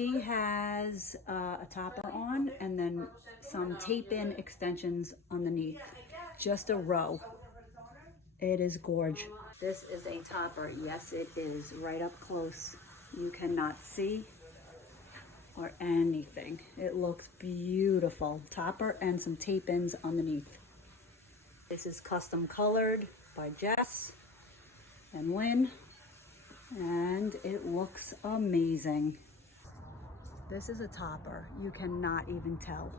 She has a topper on and then some tape-in extensions underneath. Just a row. It is gorgeous. This is a topper. Yes, it is. Right up close. You cannot see or anything. It looks beautiful. Topper and some tape-ins underneath. This is custom colored by Jess and Lynn, and it looks amazing. This is a topper. You cannot even tell.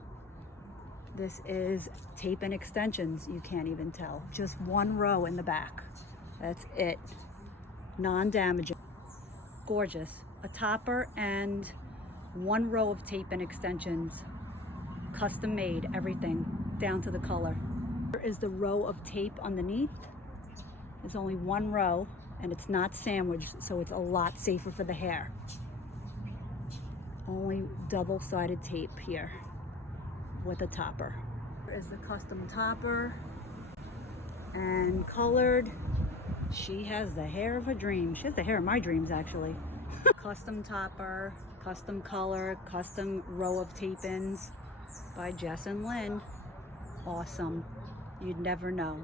This is tape and extensions. You can't even tell. Just one row in the back. That's it. Non-damaging. Gorgeous. A topper and one row of tape and extensions. Custom made, everything down to the color. Here is the row of tape underneath. There's only one row and it's not sandwiched, so it's a lot safer for the hair. Only double-sided tape here with a topper. Here is the custom topper and colored. She has the hair of her dreams. She has the hair of my dreams, actually. Custom topper, custom color, custom row of tape-ins by Jess and Lynn. Awesome. You'd never know.